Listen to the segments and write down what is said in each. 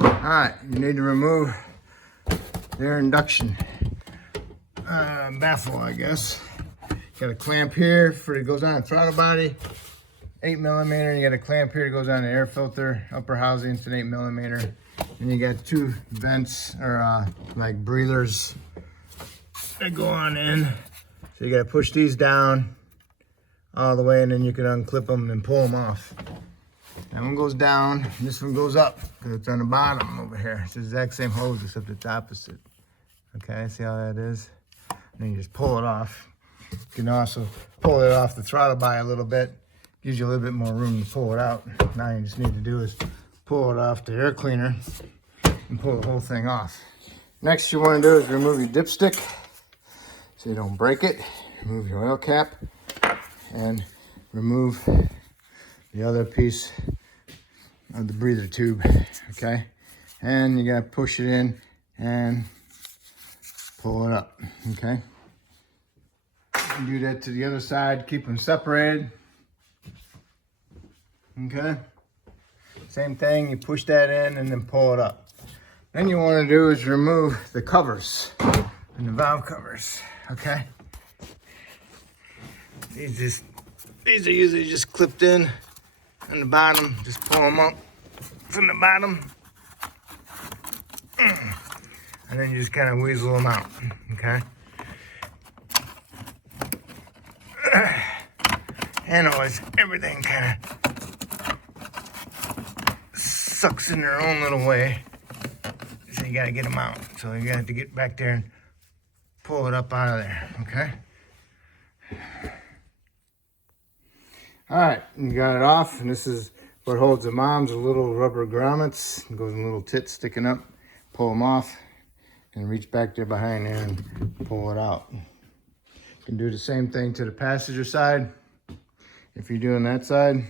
Alright, you need to remove their induction baffle, I guess. Got a clamp here for it goes on the throttle body, 8mm. You got a clamp here that goes on the air filter, upper housing, it's an 8mm. And you got two vents or like breathers that go on in. So you got to push these down all the way, and then you can unclip them and pull them off. That one goes down, and this one goes up because it's on the bottom over here. It's the exact same hose except it's opposite. Okay, see how that is? And then you just pull it off. You can also pull it off the throttle by a little bit. Gives you a little bit more room to pull it out. Now you just need to do is pull it off the air cleaner and pull the whole thing off. Next you want to do is remove your dipstick so you don't break it. Remove your oil cap and remove the other piece of the breather tube, okay? And you gotta push it in and pull it up, okay? You do that to the other side, keep them separated, okay? Same thing, you push that in and then pull it up. Then you wanna do is remove the covers and the valve covers, okay? These are usually just clipped in on the bottom. Just pull them up from the bottom. And then you just kind of weasel them out, okay? And always, everything kind of sucks in their own little way. So you gotta get them out. So you have to get back there and pull it up out of there, okay? All right, you got it off, and this is what holds the moms, the little rubber grommets. It goes in little tits sticking up. Pull them off and reach back there behind there and pull it out. You can do the same thing to the passenger side. If you're doing that side,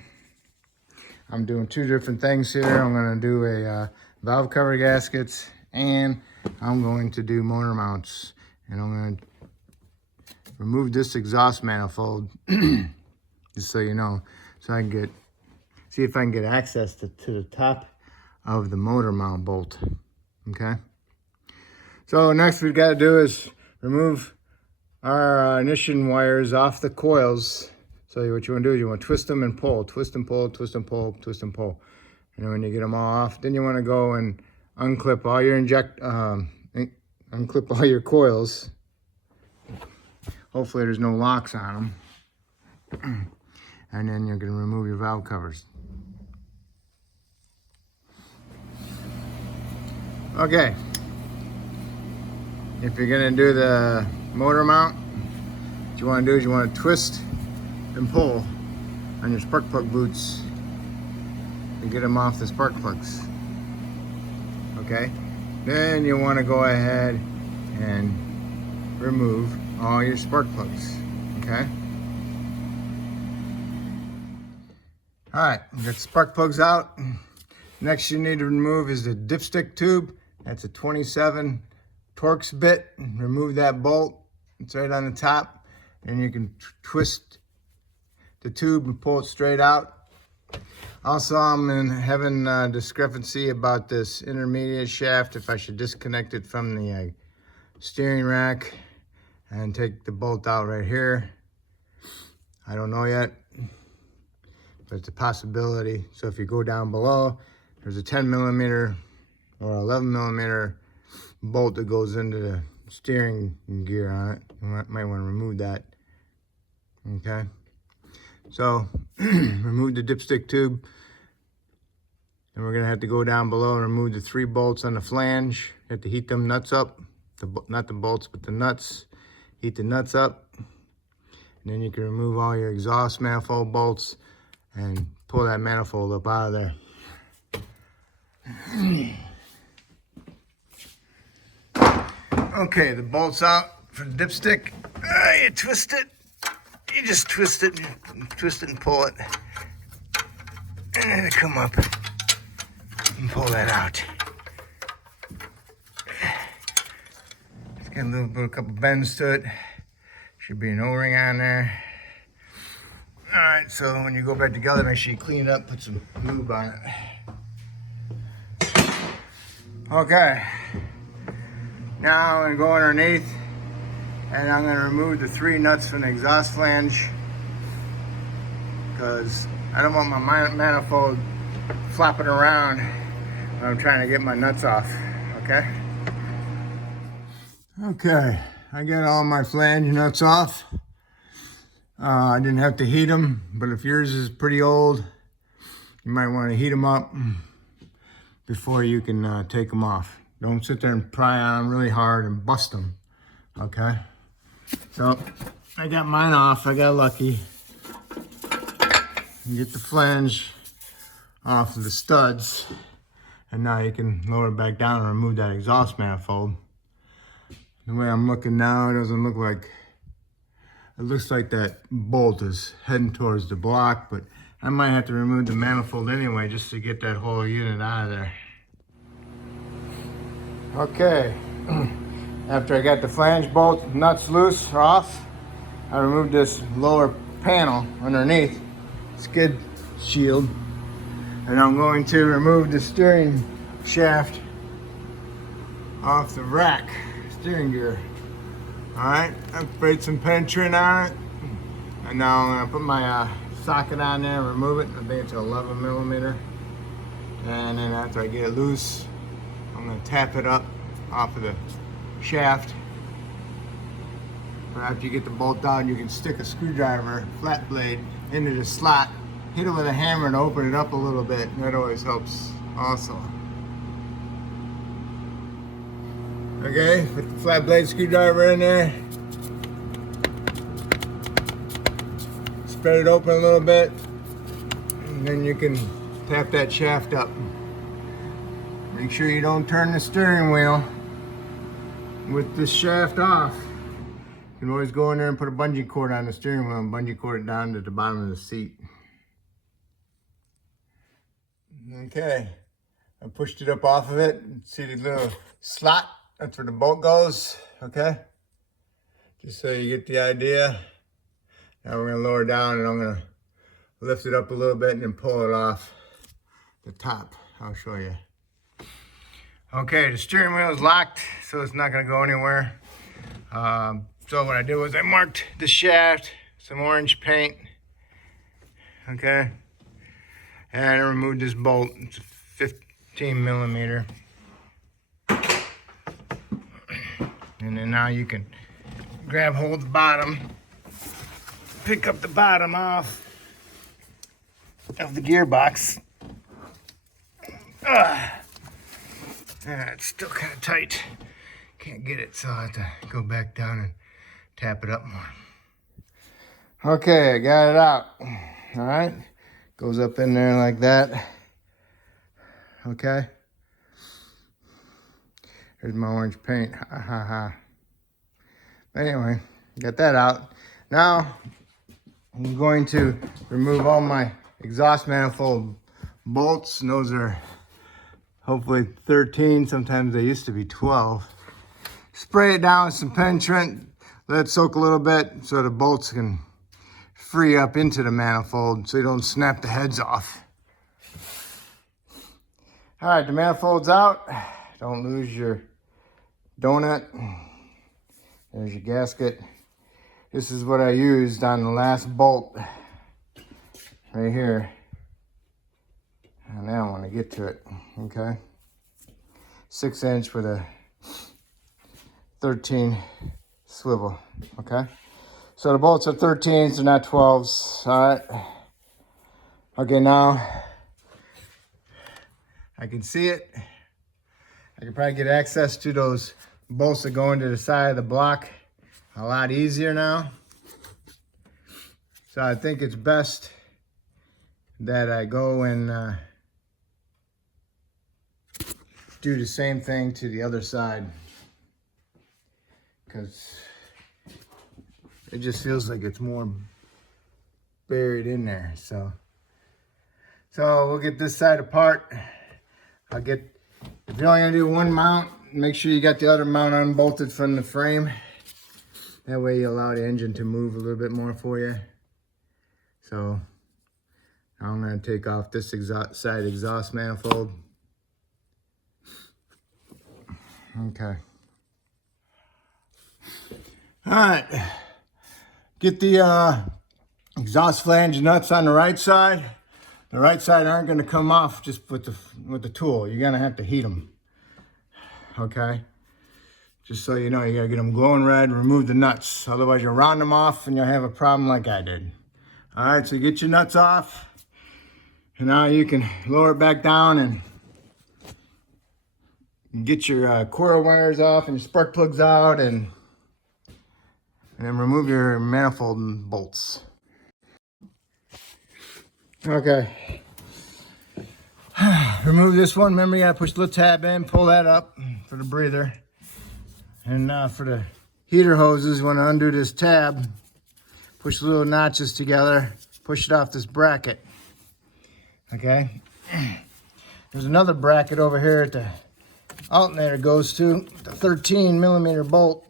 I'm doing two different things here. I'm gonna do a valve cover gaskets, and I'm going to do motor mounts. And I'm gonna remove this exhaust manifold. Just so you know, so I can see if I can get access to the top of the motor mount bolt, okay? So next we've got to do is remove our ignition wires off the coils. So what you want to do is you want to twist them and pull, twist and pull, twist and pull, twist and pull. And then when you get them all off, then you want to go and unclip all your unclip all your coils. Hopefully there's no locks on them. And then you're going to remove your valve covers. Okay. If you're going to do the motor mount, what you want to do is you want to twist and pull on your spark plug boots to get them off the spark plugs. Okay. Then you want to go ahead and remove all your spark plugs. Okay. All right, we got the spark plugs out. Next you need to remove is the dipstick tube. That's a 27 Torx bit. Remove that bolt. It's right on the top. And you can twist the tube and pull it straight out. Also, I'm having a discrepancy about this intermediate shaft, if I should disconnect it from the steering rack and take the bolt out right here. I don't know yet, but it's a possibility. So if you go down below, there's a 10mm or 11mm bolt that goes into the steering gear on it. You might want to remove that. Okay. So remove the dipstick tube. And we're going to have to go down below and remove the 3 bolts on the flange. You have to heat them nuts up. Not the bolts, but the nuts. Heat the nuts up. And then you can remove all your exhaust manifold bolts and pull that manifold up out of there. Okay, the bolt's out for the dipstick. You twist it. You just twist it and pull it. And then it come up and pull that out. It's got a couple bends to it. Should be an O-ring on there. All right, so when you go back together, make sure you clean it up, put some lube on it. Okay, now I'm gonna go underneath and I'm gonna remove the 3 nuts from the exhaust flange because I don't want my manifold flopping around when I'm trying to get my nuts off, okay? Okay, I got all my flange nuts off. I didn't have to heat them, but if yours is pretty old, you might want to heat them up before you can take them off. Don't sit there and pry on them really hard and bust them, okay? So, I got mine off, I got lucky. You get the flange off of the studs, and now you can lower it back down and remove that exhaust manifold. The way I'm looking now, it doesn't look like, it looks like that bolt is heading towards the block, but I might have to remove the manifold anyway just to get that whole unit out of there. Okay, after I got the flange bolt nuts loose or off, I removed this lower panel underneath, skid shield, and I'm going to remove the steering shaft off the rack, steering gear. Alright, I sprayed some penetrant on it, and now I'm going to put my socket on there and remove it. I think it's 11 millimeter. And then after I get it loose, I'm going to tap it up off of the shaft. But after you get the bolt down, you can stick a screwdriver, flat blade, into the slot, hit it with a hammer and open it up a little bit. That always helps also. Okay, put the flat blade screwdriver in there. Spread it open a little bit, and then you can tap that shaft up. Make sure you don't turn the steering wheel with this shaft off. You can always go in there and put a bungee cord on the steering wheel and bungee cord it down to the bottom of the seat. Okay, I pushed it up off of it. See the little slot? That's where the bolt goes, okay? Just so you get the idea. Now we're gonna lower down and I'm gonna lift it up a little bit and then pull it off the top. I'll show you. Okay, the steering wheel is locked, so it's not gonna go anywhere. So what I did was I marked the shaft, some orange paint, okay? And I removed this bolt, it's a 15 millimeter. And then now you can grab hold of the bottom, pick up the bottom off of the gearbox. It's still kind of tight. Can't get it, so I have to go back down and tap it up more. Okay, I got it out. All right, goes up in there like that. Okay. Here's my orange paint. Ha ha ha. Anyway, got that out. Now I'm going to remove all my exhaust manifold bolts, and those are hopefully 13. Sometimes they used to be 12. Spray it down with some penetrant, let it soak a little bit so the bolts can free up into the manifold so you don't snap the heads off. All right, the manifold's out. Don't lose your donut. There's your gasket. This is what I used on the last bolt right here. And now I want to get to it, okay? 6-inch with a 13 swivel, okay? So the bolts are 13s, they're not 12s, all right? Okay, now I can see it. I can probably get access to those bolts that go into the side of the block a lot easier now. So I think it's best that I go and do the same thing to the other side, because it just feels like it's more buried in there. So we'll get this side apart. If you're only gonna do one mount, make sure you got the other mount unbolted from the frame. That way you allow the engine to move a little bit more for you. So I'm gonna take off this side exhaust manifold. Okay. All right. Get the exhaust flange nuts on the right side. The right side aren't going to come off just with the tool. You're going to have to heat them. Okay. Just so you know, you got to get them glowing red. Remove the nuts. Otherwise, you'll round them off and you'll have a problem like I did. All right. So get your nuts off. And now you can lower it back down and get your coil wires off and your spark plugs out, and then remove your manifold and bolts. Okay. Remove this one. Remember, you gotta push the little tab in, pull that up for the breather. And for the heater hoses, you wanna undo this tab, push the little notches together, push it off this bracket. Okay. There's another bracket over here at the alternator goes to. The 13mm bolt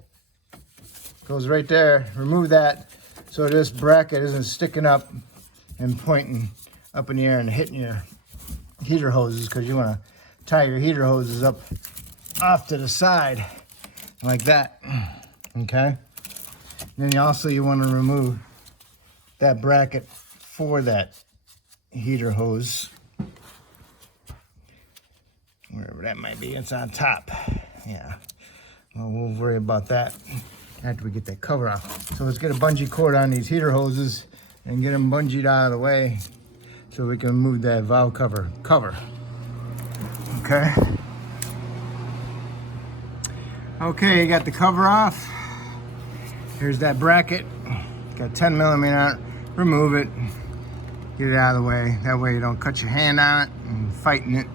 goes right there. Remove that so this bracket isn't sticking up and pointing up in the air and hitting your heater hoses, because you want to tie your heater hoses up off to the side like that. Okay. And then you want to remove that bracket for that heater hose, wherever that might be. It's on top. Yeah. Well, we'll worry about that after we get that cover off. So let's get a bungee cord on these heater hoses and get them bungeed out of the way so we can move that valve cover. Okay. Okay, you got the cover off. Here's that bracket. It's got 10mm on it. Remove it. Get it out of the way. That way you don't cut your hand on it and fighting it.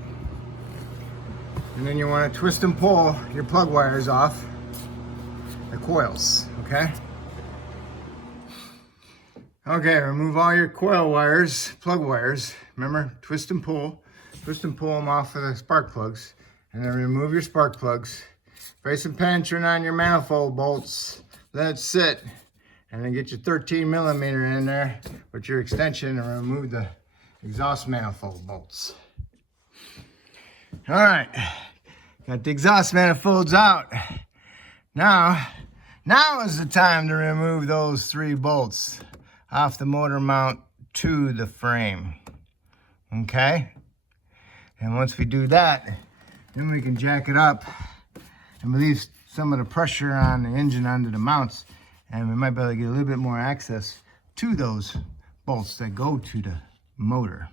And then you want to twist and pull your plug wires off the coils, okay? Okay, remove all your coil wires, plug wires. Remember, twist and pull them off of the spark plugs. And then remove your spark plugs. Spray some pinching on your manifold bolts. Let it sit. And then get your 13mm in there with your extension and remove the exhaust manifold bolts. All right, got the exhaust manifolds out. Now is the time to remove those 3 bolts off the motor mount to the frame. Okay? And once we do that, then we can jack it up and release some of the pressure on the engine onto the mounts. And we might be able to get a little bit more access to those bolts that go to the motor.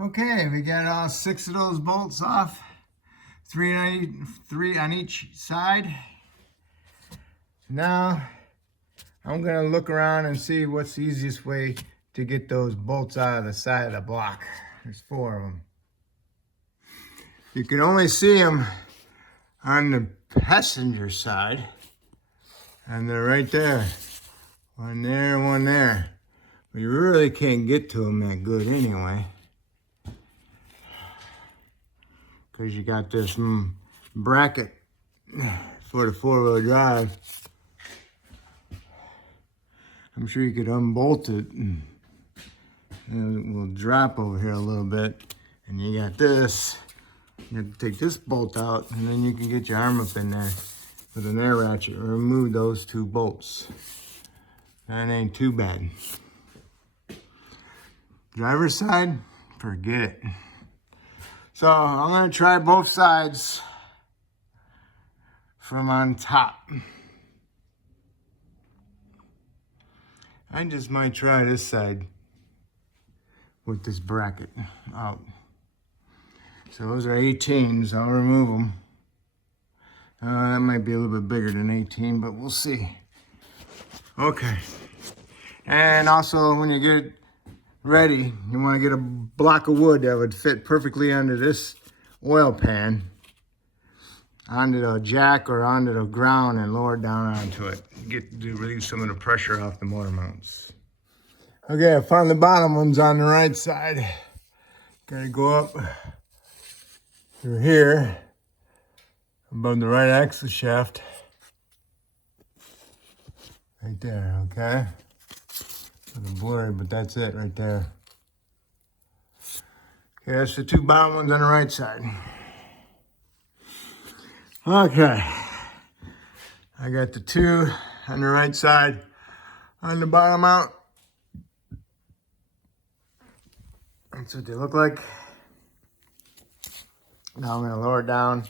Okay, we got all 6 of those bolts off, 3 on each side. Now, I'm gonna look around and see what's the easiest way to get those bolts out of the side of the block. There's 4 of them. You can only see them on the passenger side, and they're right there. One there, one there. But you really can't get to them that good anyway, because you got this bracket for the 4-wheel drive. I'm sure you could unbolt it and it will drop over here a little bit. And you got this. You have to take this bolt out, and then you can get your arm up in there with an air ratchet and remove those 2 bolts. That ain't too bad. Driver's side, forget it. So I'm gonna try both sides from on top. I just might try this side with this bracket out. So those are 18s, I'll remove them. That might be a little bit bigger than 18, but we'll see. Okay. And also, when you get it ready, you want to get a block of wood that would fit perfectly under this oil pan, onto the jack or onto the ground, and lower it down onto it. Get to release some of the pressure off the motor mounts. Okay, I found the bottom ones on the right side. Gotta go up through here above the right axle shaft. Right there, okay? A little blurry, but that's it right there. Okay, that's the 2 bottom ones on the right side. Okay, I got the two on the right side on the bottom mount. That's what they look like. Now I'm gonna lower it down.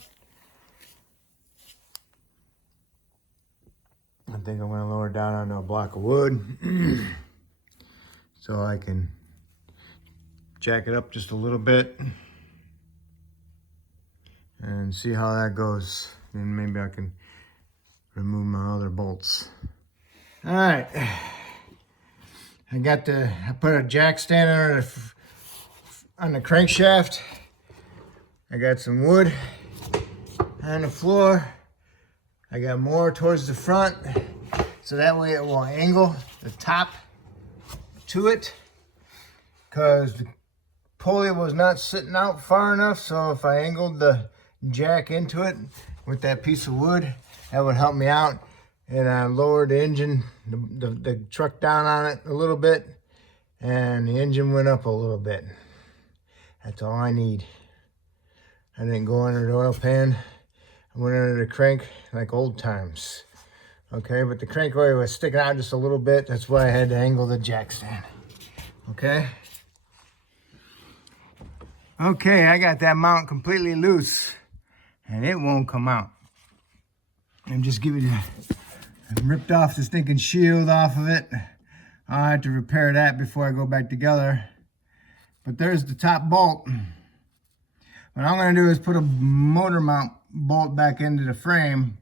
I think I'm gonna lower it down onto a block of wood so I can jack it up just a little bit and see how that goes. And maybe I can remove my other bolts. All right, I put a jack stand on the crankshaft. I got some wood on the floor. I got more towards the front, so that way it will angle the top to it, because the pulley was not sitting out far enough. So if I angled the jack into it with that piece of wood, that would help me out. And I lowered the engine, the truck down on it a little bit, and the engine went up a little bit. That's all I need. I didn't go under the oil pan. I went under the crank like old times. Okay, but the crank oil was sticking out just a little bit. That's why I had to angle the jack stand. Okay. Okay, I got that mount completely loose and it won't come out. I'm just giving you, I ripped off the stinking shield off of it. I'll have to repair that before I go back together. But there's the top bolt. What I'm gonna do is put a motor mount bolt back into the frame,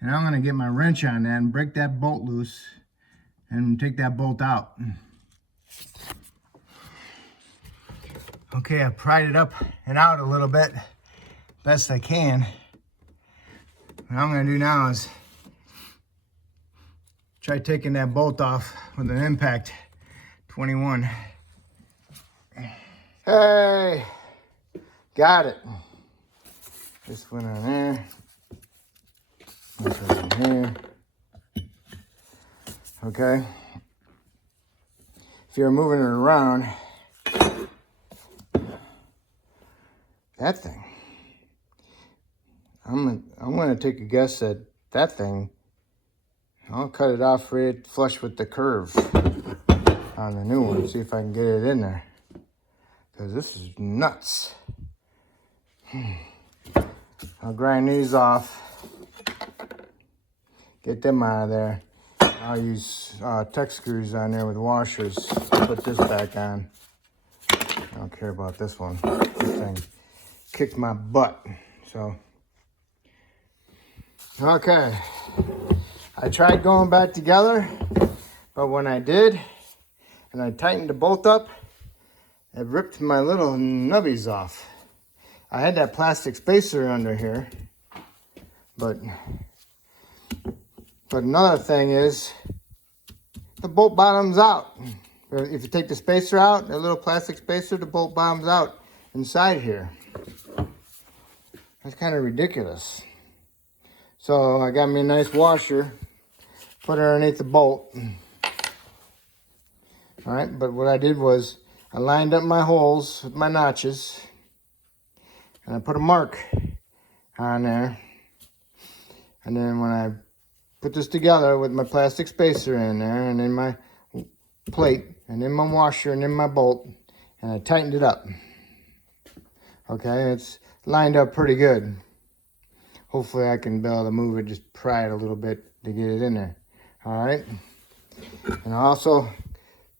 and I'm gonna get my wrench on that and break that bolt loose and take that bolt out. Okay, I pried it up and out a little bit, best I can. What I'm gonna do now is try taking that bolt off with an impact 21. Hey, got it. This went on there. This went on here. Okay. If you're moving it around, that thing, I'm gonna take a guess that that thing, I'll cut it off right flush with the curve on the new one. See if I can get it in there, because this is nuts. I'll grind these off, get them out of there. I'll use tech screws on there with washers to put this back on. I don't care about this one. This thing kicked my butt. So, okay. I tried going back together, but when I did, and I tightened the bolt up, it ripped my little nubbies off. I had that plastic spacer under here, but another thing is the bolt bottom's out. If you take the spacer out, the little plastic spacer, the bolt bottom's out inside here. That's kind of ridiculous. So I got me a nice washer, put it underneath the bolt. All right, but what I did was I lined up my holes with my notches, and I put a mark on there. And then when I put this together with my plastic spacer in there, and then my plate, and then my washer, and then my bolt, and I tightened it up. Okay, it's lined up pretty good. Hopefully I can be able to move it, just pry it a little bit to get it in there. All right, and I also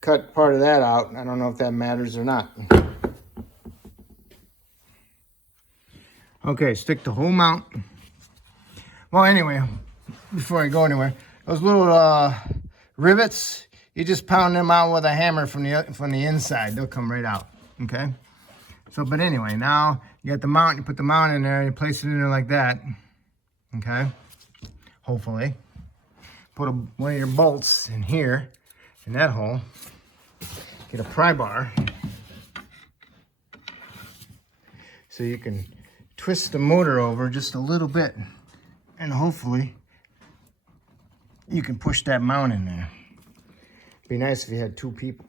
cut part of that out. I don't know if that matters or not. Okay, stick the whole mount. Well, anyway, before I go anywhere, those little rivets, you just pound them out with a hammer from the inside. They'll come right out, okay? So, but anyway, now you got the mount, you put the mount in there, you place it in there like that, okay? Hopefully. Put one of your bolts in here, in that hole. Get a pry bar, so you can twist the motor over just a little bit, and hopefully you can push that mount in there. Be nice if you had two people,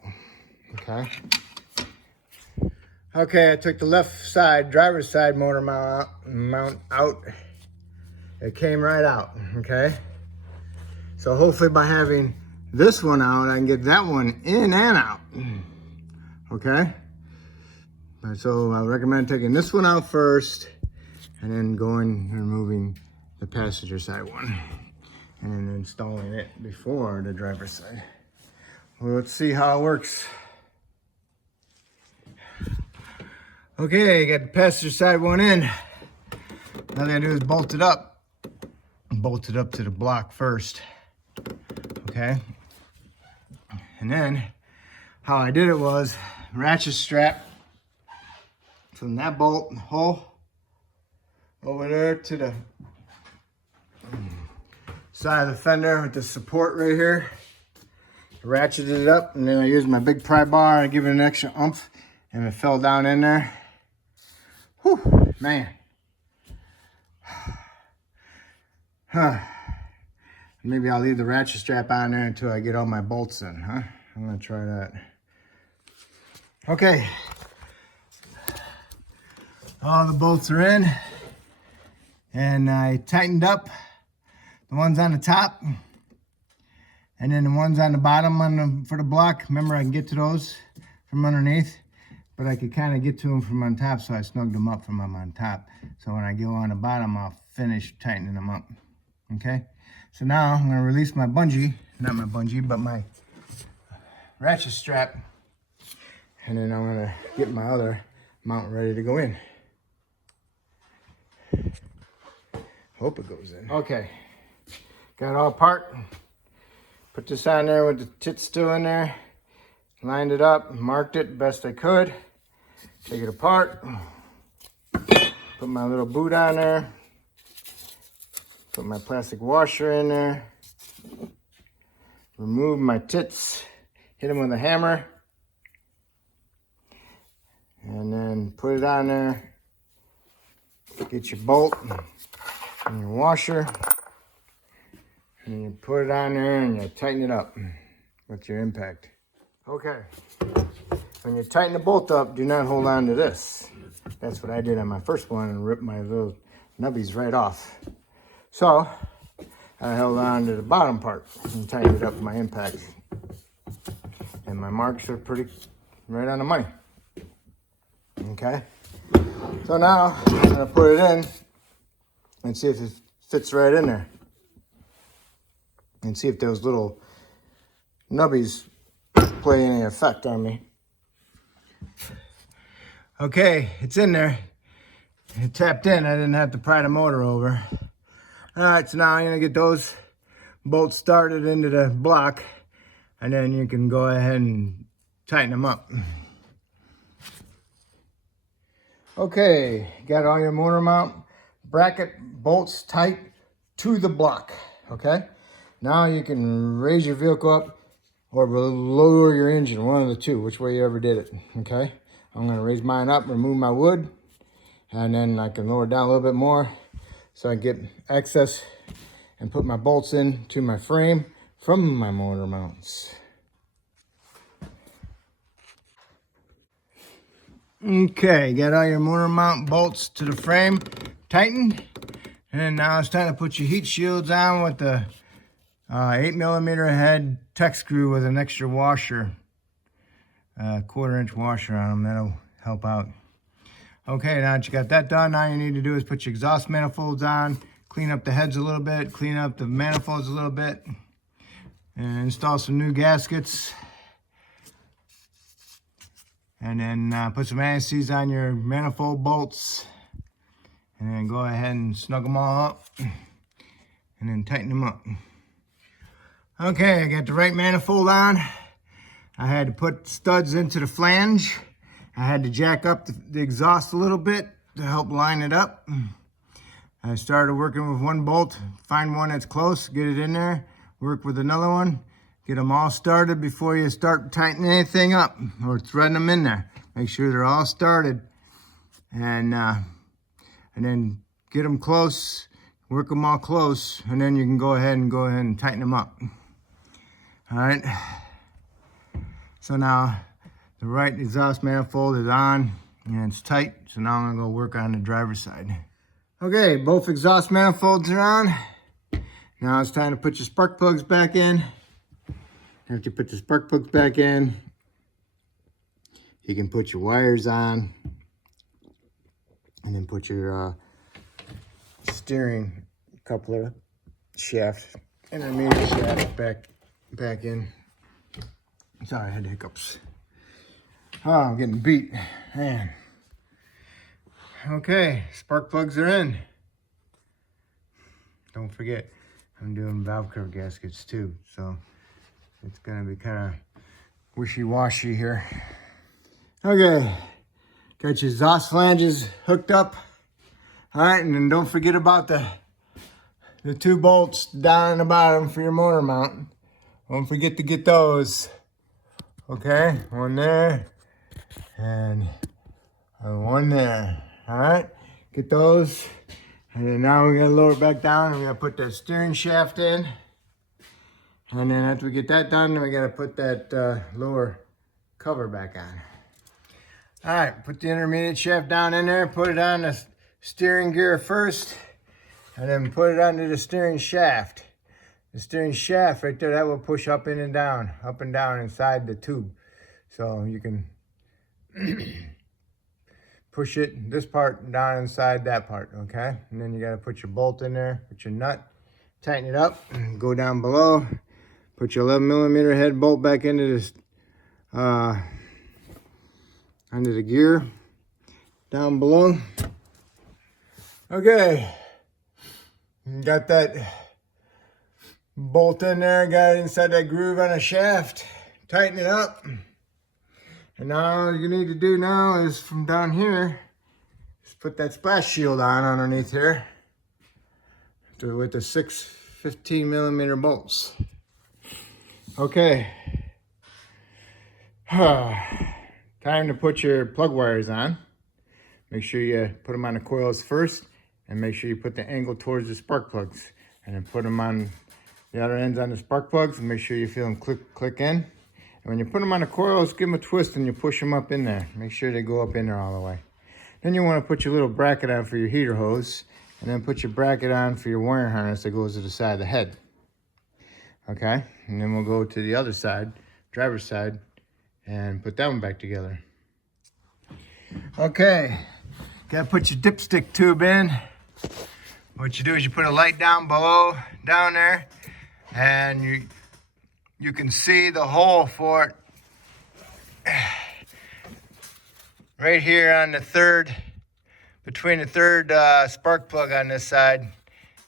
okay? Okay, I took the left side, driver's side motor mount out, It came right out, okay? So hopefully by having this one out, I can get that one in and out, okay? So I recommend taking this one out first and then going and removing the passenger side one and then installing it before the driver's side. Well, let's see how it works. Okay, got the passenger side one in. All I gotta do is bolt it up. Bolt it up to the block first, okay? And then how I did it was ratchet strap from that bolt hole over there to the side of the fender with the support right here. Ratcheted it up, and then I used my big pry bar and give it an extra oomph, and it fell down in there. Whew, man. Huh. Maybe I'll leave the ratchet strap on there until I get all my bolts in, huh? I'm gonna try that. Okay. All the bolts are in, and I tightened up the ones on the top, and then the ones on the bottom for the block. Remember, I can get to those from underneath, but I could kind of get to them from on top, so I snugged them up from on top. So when I go on the bottom, I'll finish tightening them up, okay? So now I'm gonna release my bungee, not my bungee, but my ratchet strap, and then I'm gonna get my other mount ready to go in. Hope it goes in. Okay, got it all apart. Put this on there with the tits still in there. Lined it up, marked it best I could. Take it apart. Put my little boot on there. Put my plastic washer in there. Remove my tits. Hit them with a hammer. And then put it on there. Get your bolt and your washer. And you put it on there and you tighten it up with your impact. Okay. When you tighten the bolt up, do not hold on to this. That's what I did on my first one and ripped my little nubbies right off. So I held on to the bottom part and tightened it up with my impact. And my marks are pretty right on the money. Okay. So now I'm gonna put it in and see if it fits right in there. And see if those little nubbies play any effect on me. Okay, it's in there. It tapped in. I didn't have to pry the motor over. All right, so now I'm gonna get those bolts started into the block, and then you can go ahead and tighten them up. Okay, got all your motor mount bracket bolts tight to the block, okay? Now you can raise your vehicle up or lower your engine, one of the two, which way you ever did it, okay? I'm gonna raise mine up, remove my wood, and then I can lower it down a little bit more so I get access and put my bolts in to my frame from my motor mounts. Okay, got all your motor mount bolts to the frame tightened. And now it's time to put your heat shields on with the 8mm head tech screw with an extra washer, 1/4-inch washer on them. That'll help out. Okay, now that you got that done, all you need to do is put your exhaust manifolds on, clean up the heads a little bit, clean up the manifolds a little bit, and install some new gaskets. And then put some anti-seize on your manifold bolts, and then go ahead and snug them all up, and then tighten them up. Okay, I got the right manifold on. I had to put studs into the flange. I had to jack up the exhaust a little bit to help line it up. I started working with one bolt, find one that's close, get it in there, work with another one, get them all started before you start tightening anything up or threading them in there. Make sure they're all started, and then get them close, work them all close, and then you can go ahead and tighten them up. All right. So now the right exhaust manifold is on and it's tight. So now I'm gonna go work on the driver's side. Okay, both exhaust manifolds are on. Now it's time to put your spark plugs back in. After you put the spark plugs back in, you can put your wires on and then put your steering coupler shaft, intermediate shaft back in. Sorry, I had hiccups. Oh, I'm getting beat, man. Okay, spark plugs are in. Don't forget, I'm doing valve cover gaskets too, so it's gonna be kind of wishy-washy here. Okay, got your exhaust flanges hooked up. All right, and then don't forget about the 2 bolts down in the bottom for your motor mount. Don't forget to get those. Okay, one there and one there. All right, get those. And then now we're gonna lower it back down and we're gonna put that steering shaft in. And then after we get that done, we gotta put that lower cover back on. All right, put the intermediate shaft down in there, put it on the steering gear first, and then put it onto the steering shaft. The steering shaft right there, that will push up and down inside the tube. So you can push it, this part down inside that part, okay? And then you gotta put your bolt in there, put your nut, tighten it up, and go down below. Put your 11mm head bolt back into this, under the gear, down below. Okay, you got that bolt in there, got it inside that groove on the shaft, tighten it up. And now all you need to do now is from down here, just put that splash shield on underneath here with the 6 15mm bolts. Okay. Time to put your plug wires on. Make sure you put them on the coils first and make sure you put the angle towards the spark plugs and then put them on the other ends on the spark plugs and make sure you feel them click in. And when you put them on the coils, give them a twist and you push them up in there. Make sure they go up in there all the way. Then you want to put your little bracket on for your heater hose and then put your bracket on for your wiring harness that goes to the side of the head. Okay, and then we'll go to the other side, driver's side, and put that one back together. Okay, gotta put your dipstick tube in. What you do is you put a light down below, down there, and you can see the hole for it right here on the third, between the third spark plug on this side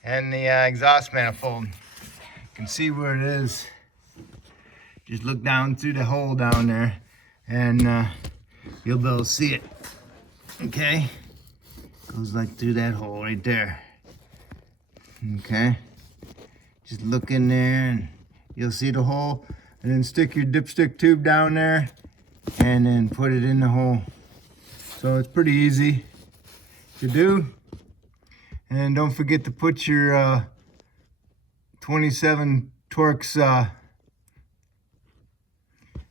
and the exhaust manifold. You can see where it is. Just look down through the hole down there and you'll be able to see it. Okay, goes like through that hole right there. Okay, just look in there and you'll see the hole, and then stick your dipstick tube down there and then put it in the hole. So it's pretty easy to do. And don't forget to put your 27 Torx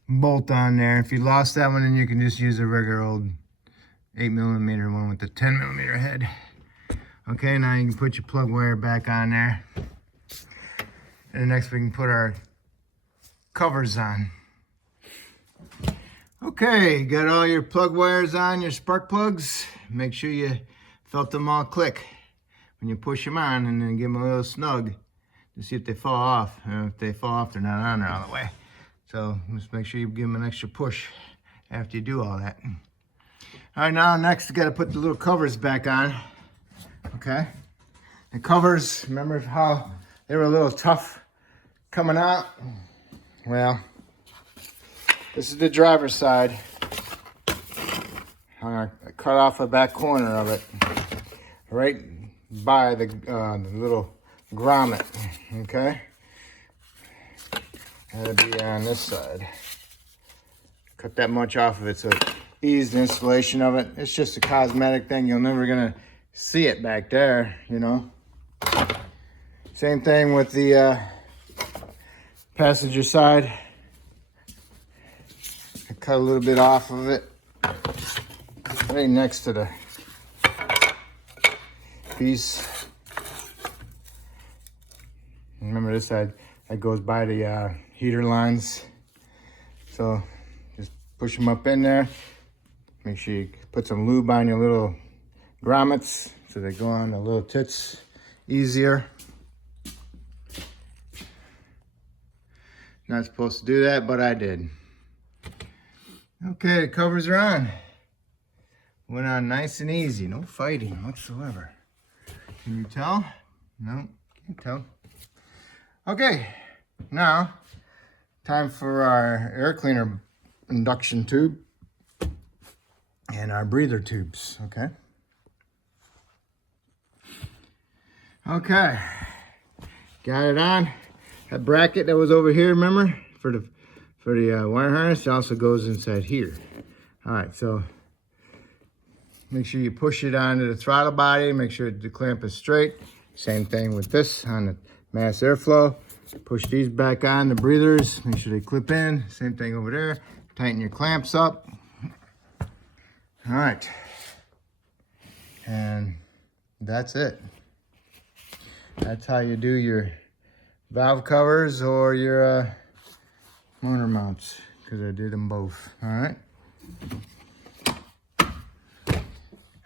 bolt on there. If you lost that one, then you can just use a regular old 8mm one with the 10mm head. Okay, now you can put your plug wire back on there. And next we can put our covers on. Okay, got all your plug wires on, your spark plugs. Make sure you felt them all click when you push them on, and then give them a little snug to see if they fall off. And if they fall off, they're not on there all the way. So just make sure you give them an extra push after you do all that. All right, now next you got to put the little covers back on. Okay, the covers, remember how they were a little tough coming out? Well, this is the driver's side. I'm gonna cut off the back corner of it, right by the little grommet. Okay, that'll be on this side. Cut that much off of it so it eases the installation of it. It's just a cosmetic thing. You're never gonna see it back there, you know. Same thing with the passenger side. I cut a little bit off of it right next to the piece. Remember this side that goes by the heater lines. So just push them up in there. Make sure you put some lube on your little grommets so they go on the little tits easier. Not supposed to do that, but I did. Okay, the covers are on. Went on nice and easy, no fighting whatsoever. Can you tell? No, can't tell. Okay, now time for our air cleaner induction tube and our breather tubes, okay? Okay, got it on. That bracket that was over here, remember? For the wire harness, it also goes inside here. All right, so make sure you push it onto the throttle body, make sure the clamp is straight. Same thing with this on the mass airflow. Push these back on the breathers, make sure they clip in. Same thing over there. Tighten your clamps up. All right. And that's it. That's how you do your valve covers or your motor mounts, because I did them both. All right.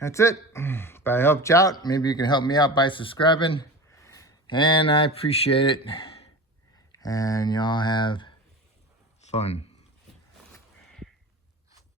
That's it. If I helped you out, maybe you can help me out by subscribing. And I appreciate it. And y'all have fun.